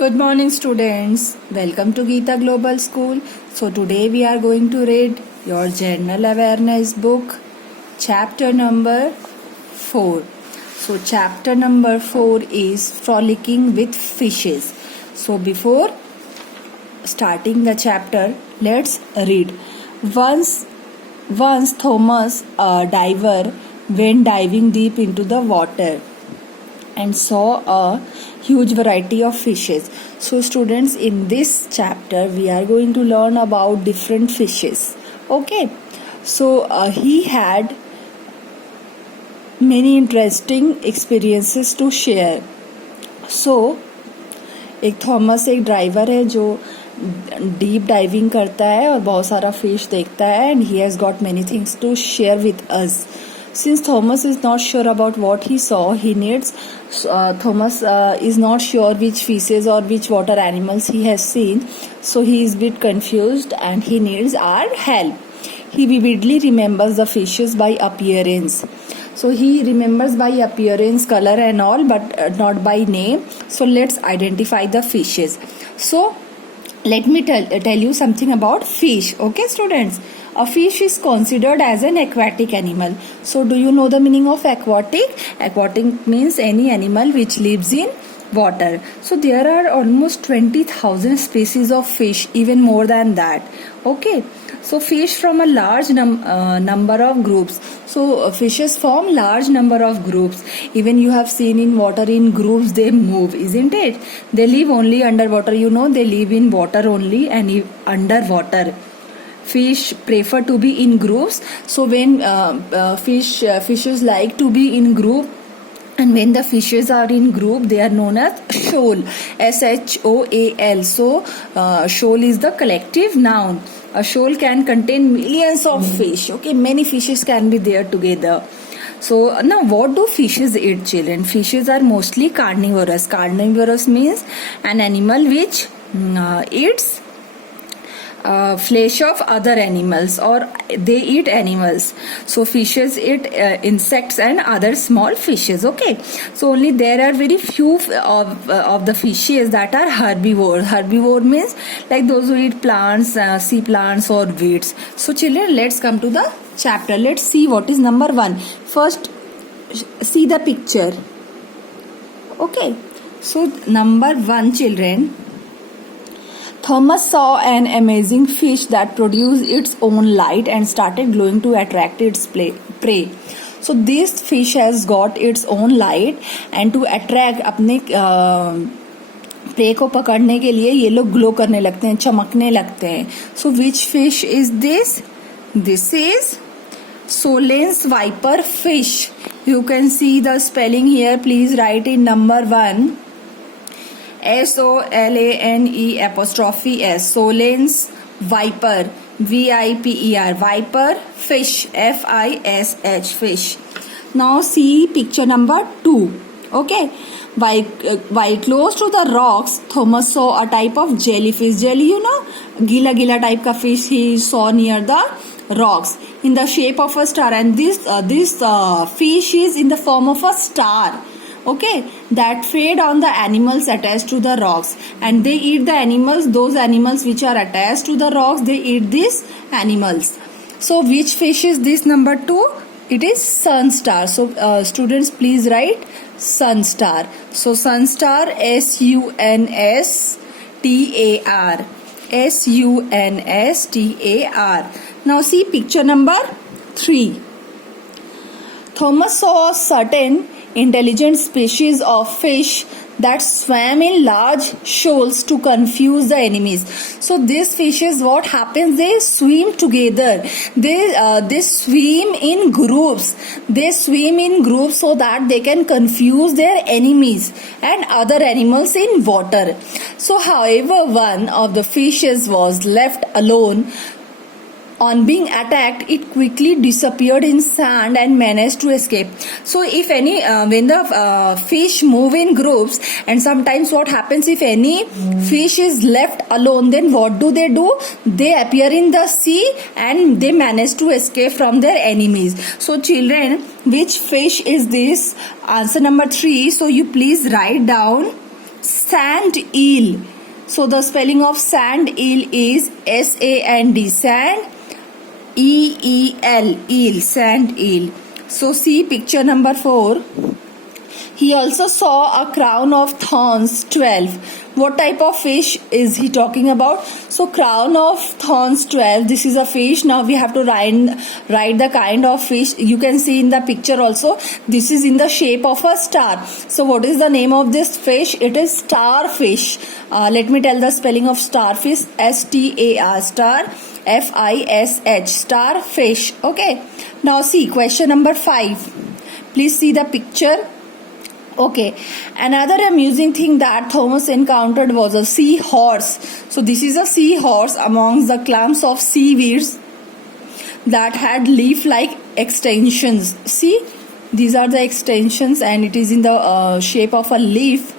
Good morning, students. Welcome to Geeta Global School. So, today we are going to read your General Awareness book, chapter number 4. So, chapter number 4 is Frolicking with Fishes. So, before starting the chapter, let's read. Once Thomas, a diver, went diving deep into the water and saw a huge variety of fishes. So students, in this chapter we are going to learn about different fishes. Okay, so he had many interesting experiences to share. So एक Thomas एक driver है जो deep diving करता है और बहुत सारा fish देखता है and he has got many things to share with us. Since Thomas is not sure about what he saw, Thomas is not sure which fishes or which water animals he has seen, so he is a bit confused and he needs our help. He vividly remembers the fishes by appearance. So he remembers by appearance, color and all, but not by name. So let's identify the fishes. So let me tell you something about fish. Okay, students? A fish is considered as an aquatic animal. So do you know the meaning of aquatic? Aquatic means any animal which lives in water. So there are almost 20,000 species of fish, even more than that. Okay. So fish from a large number of groups. So fishes form large number of groups. Even you have seen in water, in groups they move, isn't it? They live only underwater. You know, they live in water only and underwater. Fish prefer to be in groups. So when fishes like to be in group, and when the fishes are in group, they are known as shoal. SHOAL. So shoal is the collective noun. A shoal can contain millions of fish. Okay, many fishes can be there together. So now, what do fishes eat, children? Fishes are mostly carnivorous. Carnivorous means an animal which eats flesh of other animals, or they eat animals. So fishes eat insects and other small fishes. Okay, so only there are very few of the fishes that are herbivores. Herbivore means like those who eat plants, sea plants or weeds. So children, let's come to the chapter. Let's see what is number 1. First, see the picture. Okay, so number 1, children. Thomas saw an amazing fish that produced its own light and started glowing to attract its prey. So this fish has got its own light and to attract अपने prey को पकड़ने के लिए ये लोग glow करने लगते हैं, चमकने लगते हैं. So which fish is this? This is Solan's viper fish. You can see the spelling here. Please write in number 1. SOLANE''S. Solan's viper. VIPER. Viper fish. FISH fish. Now see picture number 2. Okay. While close to the rocks, Thomas saw a type of jellyfish. Jelly, you know, gila type ka fish he saw near the rocks in the shape of a star, and this fish is in the form of a star. Okay, that feed on the animals attached to the rocks, and they eat the animals. Those animals which are attached to the rocks, they eat these animals. So which fish is this number 2? It is sunstar. So students, please write sunstar. So sunstar, SUNSTAR. SUNSTAR. Now see picture number 3. Thomas saw a certain intelligent species of fish that swam in large shoals to confuse the enemies. So these fishes, what happens? They swim together. They swim in groups. They swim in groups so that they can confuse their enemies and other animals in water. So however, one of the fishes was left alone. On being attacked, it quickly disappeared in sand and managed to escape. So if any, when the fish move in groups, and sometimes what happens if any fish is left alone, then what do? They appear in the sea and they manage to escape from their enemies. So children, which fish is this? Answer number 3. So you please write down sand eel. So the spelling of sand eel is S-A-N-D, sand, E-E-L, eel, sand eel. So see picture number 4. He also saw a crown of thorns 12. What type of fish is he talking about? So crown of thorns 12, this is a fish. Now we have to write the kind of fish. You can see in the picture also, this is in the shape of a star. So what is the name of this fish? It is starfish. Let me tell the spelling of starfish. S-T-A-R, star, F-I-S-H, starfish. Okay. Now see question number 5. Please see the picture. Okay, another amusing thing that Thomas encountered was a seahorse. So this is a seahorse amongst the clumps of seaweeds that had leaf-like extensions. See, these are the extensions and it is in the shape of a leaf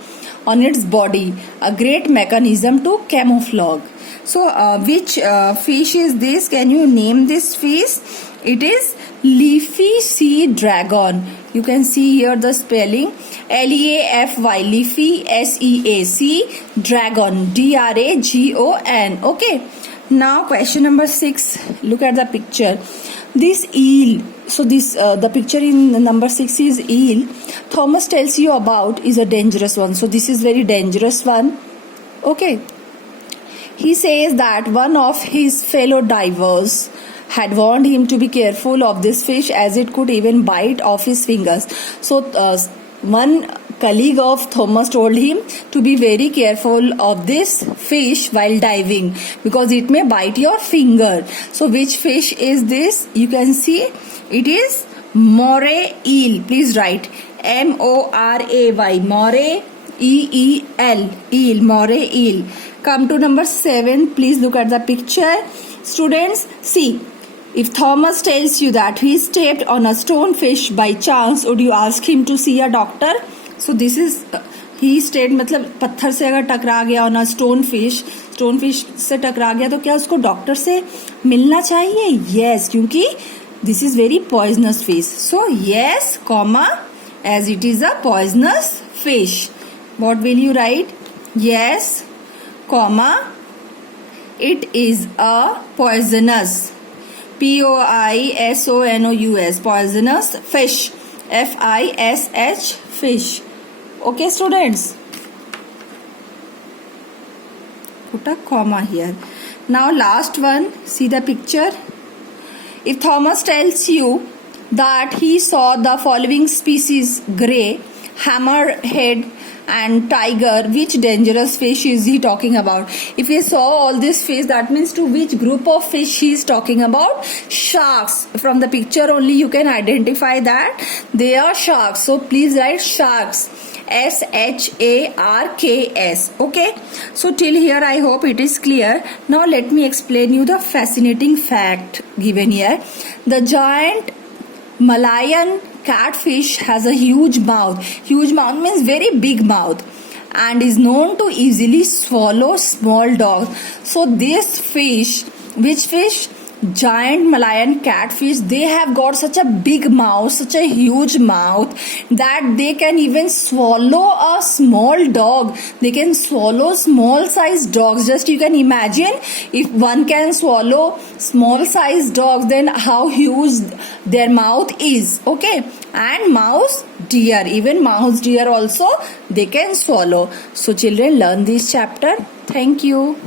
on its body, a great mechanism to camouflage. So which fish is this? Can you name this fish? It is leafy sea dragon. You can see here the spelling, L-E-A-F-Y, leafy, S-E-A-C, dragon, D-R-A-G-O-N. Okay, now question number 6. Look at the picture. This eel, so this the picture in number 6 is eel. Thomas tells you about is a dangerous one. So this is very dangerous one. Okay, he says that one of his fellow divers had warned him to be careful of this fish as it could even bite off his fingers. So one colleague of Thomas told him to be very careful of this fish while diving because it may bite your finger. So which fish is this? You can see it is moray eel. Please write M-O-R-A-Y, moray, E-E-L, eel, moray eel. Come to number 7. Please look at the picture. Students, see. If Thomas tells you that he stepped on a stonefish by chance, would you ask him to see a doctor? So this is he stepped मतलब पत्थर से अगर टकरा गया on a stonefish से टकरा गया तो क्या उसको डॉक्टर से मिलना चाहिए? Yes, क्योंकि this is very poisonous fish. So yes, comma, as it is a poisonous fish. What will you write? Yes, comma, it is a poisonous. P-O-I-S-O-N-O-U-S, poisonous fish. F-I-S-H, fish. Okay, students? Put a comma here. Now last one, see the picture. If Thomas tells you that he saw the following species, gray, hammerhead and tiger, which dangerous fish is he talking about? If he saw all this fish, that means to which group of fish he is talking about? Sharks. From the picture only you can identify that they are sharks. So please write sharks. S-H-A-R-K-S. Okay. So till here I hope it is clear. Now let me explain you the fascinating fact given here. The giant Malayan catfish has a huge mouth. Huge mouth means very big mouth and is known to easily swallow small dogs. So this fish, which fish? Giant Malayan catfish, they have got such a big mouth, such a huge mouth that they can even swallow a small dog. They can swallow small sized dogs. Just you can imagine if one can swallow small sized dogs, then how huge their mouth is. Okay, and mouse deer, even mouse deer also they can swallow. So children, learn this chapter. Thank you.